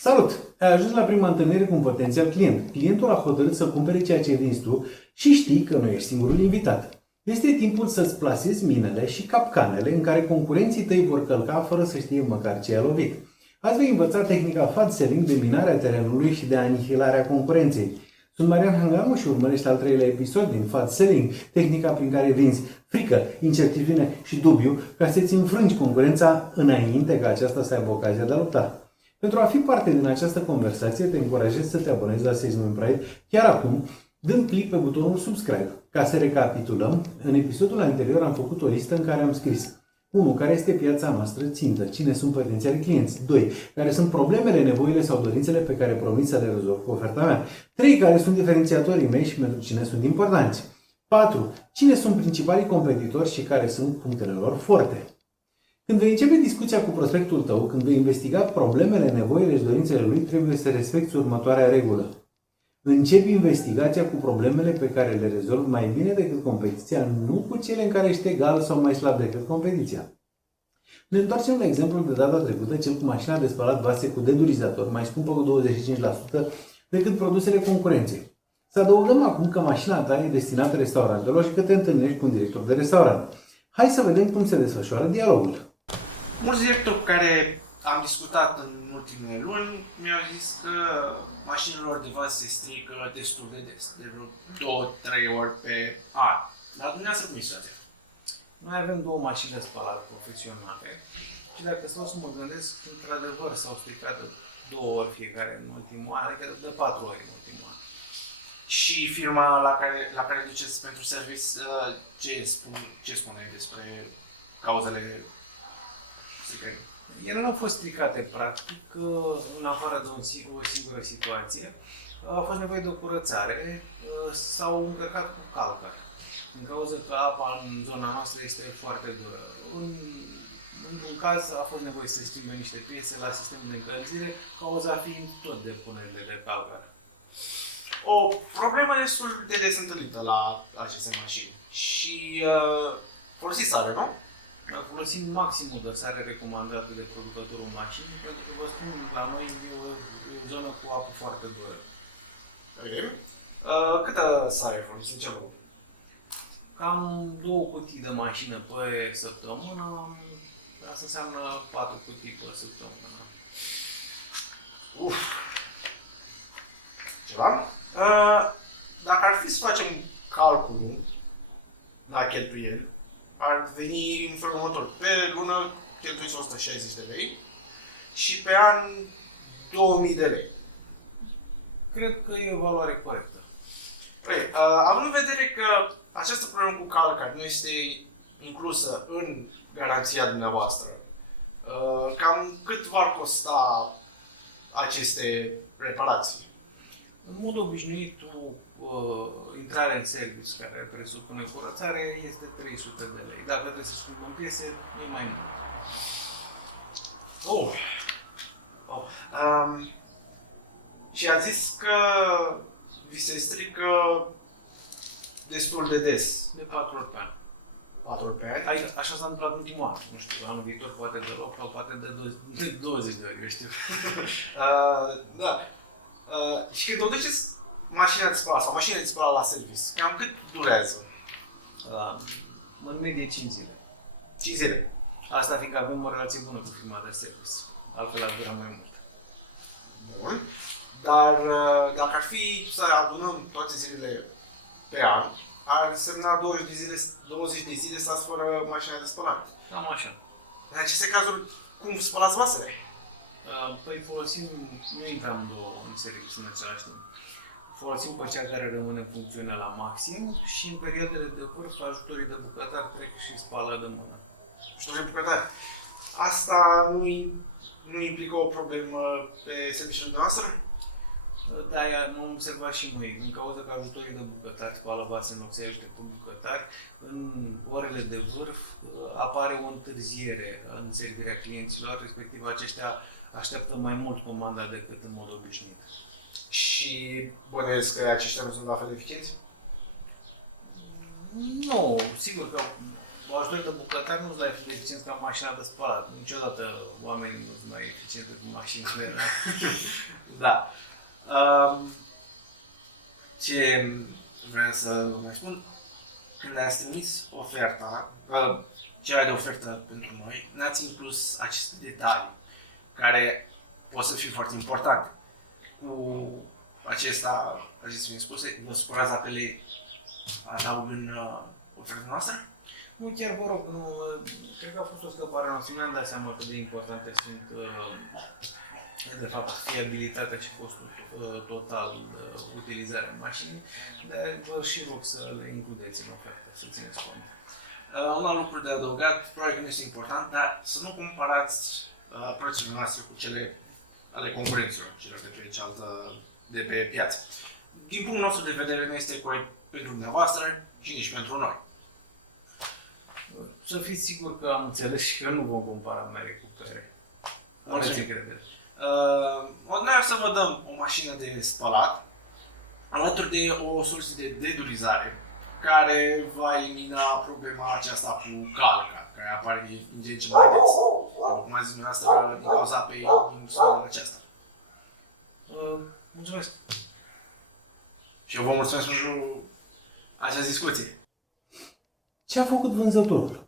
Salut! Ai ajuns la prima întâlnire cu un potențial client. Clientul a hotărât să cumpere ceea ce vinzi tu și știi că nu ești singurul invitat. Este timpul să-ți plasezi minele și capcanele în care concurenții tăi vor călca fără să știe măcar ce a lovit. Azi vei învăța tehnica fat selling de minarea terenului și de anihilarea concurenței. Sunt Marian Hangamu și urmărești al treilea episod din Fat Selling, tehnica prin care vinzi frică, incertitudine și dubiu ca să-ți înfrângi concurența înainte ca aceasta să aibă ocazia de a lupta. Pentru a fi parte din această conversație, te încurajez să te abonezi la Salesman Pride chiar acum, dând click pe butonul subscribe. Ca să recapitulăm, în episodul anterior am făcut o listă în care am scris 1. Care este piața noastră țintă? Cine sunt potențialii clienți? 2. Care sunt problemele, nevoile sau dorințele pe care promit să le rezolv cu oferta mea? 3. Care sunt diferențiatorii mei și pentru cine sunt importanți? 4. Cine sunt principalii competitori și care sunt punctele lor forte? Când vei începe discuția cu prospectul tău, când vei investiga problemele, nevoile și dorințele lui, trebuie să respecti următoarea regulă. Începi investigația cu problemele pe care le rezolvi mai bine decât competiția, nu cu cele în care ești egal sau mai slab decât competiția. Ne întoarcem la exemplul de data trecută, cel cu mașina de spălat vase cu dedurizator, mai scumpă cu 25% decât produsele concurenței. Să adăugăm acum că mașina ta e destinată restaurantelor și că te întâlnești cu un director de restaurant. Hai să vedem cum se desfășoară dialogul. Mulți directori cu care am discutat în ultimele luni mi-au zis că mașinilor de vas se strică destul de des, de vreo 2-3 ori pe an. Dar dumneavoastră cum e situația? Noi avem două mașini de spălat profesionale și dacă stau să mă gândesc, într-adevăr s-au stricat de 2 ori fiecare în ultimul an, adică de 4 ori în ultimul an. Și firma la care duceți pentru service, ce spune despre cauzele stricării? Ele nu au fost stricate, practic, în afară de o singură situație. A fost nevoie de o curățare, s-au încărcat cu calcar. Din cauza că apa în zona noastră este foarte dură. Într-un caz a fost nevoie să se schimbe niște piese la sistemul de încălzire, cauza fiind tot depunerile de calcar. O problemă destul de des întâlnită la aceste mașini. Și folosiți sare, nu? Folosim maximul de sare recomandată de producătorul mașinii, pentru că, vă spun, la noi e o zonă cu apă foarte dură. Ok. Câtă sare folosiți? Ce volum? Cam 2 cutii de mașină pe săptămână, asta înseamnă 4 cutii pe săptămână. Uf! Ceva? Dacă ar fi să facem calculul la cheltuieli, ar veni în felul următor. Pe lună cheltuiți 160 de lei și pe an 2000 de lei. Cred că e o valoare corectă. Păi, având în vedere că această problemă cu calcar nu este inclusă în garanția dumneavoastră, cam cât v-ar costa aceste reparații? În mod obișnuit, intrarea în service care presupune curățare este 300 de lei. Dacă trebuie să schimbăm piese, e mai mult. Și ați zis că vi se strică destul de des. De 4 ori pe an. 4 ori pe an? Așa s-a întâmplat în ultimul an. Nu știu, anul viitor poate deloc sau poate de 20 de ori, eu știu. Da. Și când o duceți mașina de spălat sau mașina de spălat la service, cam cât durează? În medie 5 zile. 5 zile. Asta fiindcă avem o relație bună cu firma de service. Altfel ar dura mai mult. Bun. Dar dacă ar fi să adunăm toate zilele pe an, ar însemna 20 de zile stați fără mașina de spălat. Cam așa. În aceste cazuri, cum spălați vasele? Păi folosim, nu intrăm două în serviciu în același timp. Folosim pe cea care rămâne în funcțiune la maxim și în perioadele de vârf ajutorii de bucătar trec și spală de mână. Ajutorii de bucătar. Asta nu implică o problemă pe serviciul noastră? Da, am observat și noi. Din cauza că ajutorii de bucătari spală vase în loc să ajute pe bucătari, în orele de vârf apare o întârziere în servirea clienților, respectiv aceștia așteaptă mai mult comanda decât în mod obișnuit. Și bănuiesc că aceștia nu sunt la fel de eficienți? Nu, sigur că ajutor de bucătar nu-ți dai de eficient ca mașina de spălat. Niciodată oamenii nu sunt mai eficiente cu mașinile. Da. Ce vreau să mai spun, când ne-ați trimis oferta, cererea de ofertă pentru noi, ne-ați inclus aceste detalii, care pot să fie foarte importante. Cu acesta, acestea fiind spuse, vă supărați dacă le adaug în oferta noastră? Nu, chiar vă rog, nu, cred că a fost o scăpare noastră. Nu am dat seama cât de importante sunt, de fapt, fiabilitatea și costul total utilizarea mașinii, dar vă și rog să le includeți în ofertă, să țineți cont. Un alt lucru de adăugat, probabil că nu este important, dar să nu comparați prețurile noastre cu cele ale concurenților, cele de pe piață. Din punctul nostru de vedere, nu este corect pentru dumneavoastră și nici pentru noi. Să fiți sigur că am înțeles și că nu vom compara mere cu pere. Aveți încredere. Noi să vă dăm o mașină de spălat, alături de o soluție de dedurizare, care va elimina problema aceasta cu calca, care apare din ce în ce mai des. Cum a zis dumneavoastră, din cauza apei din soarele aceasta. Mulțumesc! Și eu vă mulțumesc pentru această discuție. Ce a făcut vânzătorul?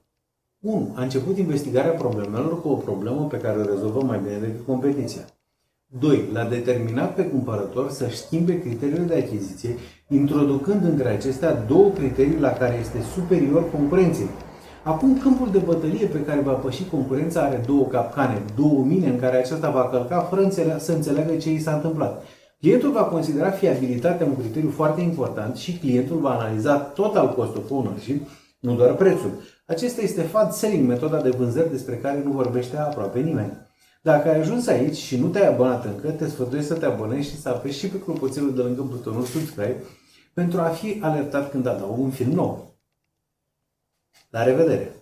1. A început investigarea problemelor cu o problemă pe care o rezolvă mai bine decât competiția. 2. L-a determinat pe cumpărător să-și schimbe criteriile de achiziție, introducând între acestea două criterii la care este superior concurenței. Acum, câmpul de bătălie pe care va păși concurența are două capcane, două mine în care aceasta va călca fără să înțeleagă ce i s-a întâmplat. Clientul va considera fiabilitatea un criteriu foarte important și clientul va analiza total cost of ownership, nu doar prețul. Acesta este fast selling, metoda de vânzări despre care nu vorbește aproape nimeni. Dacă ai ajuns aici și nu te-ai abonat încă, te sfătuiesc să te abonezi și să apeși și pe clopoțelul de lângă butonul subscribe pentru a fi alertat când adaug un film nou. La revedere!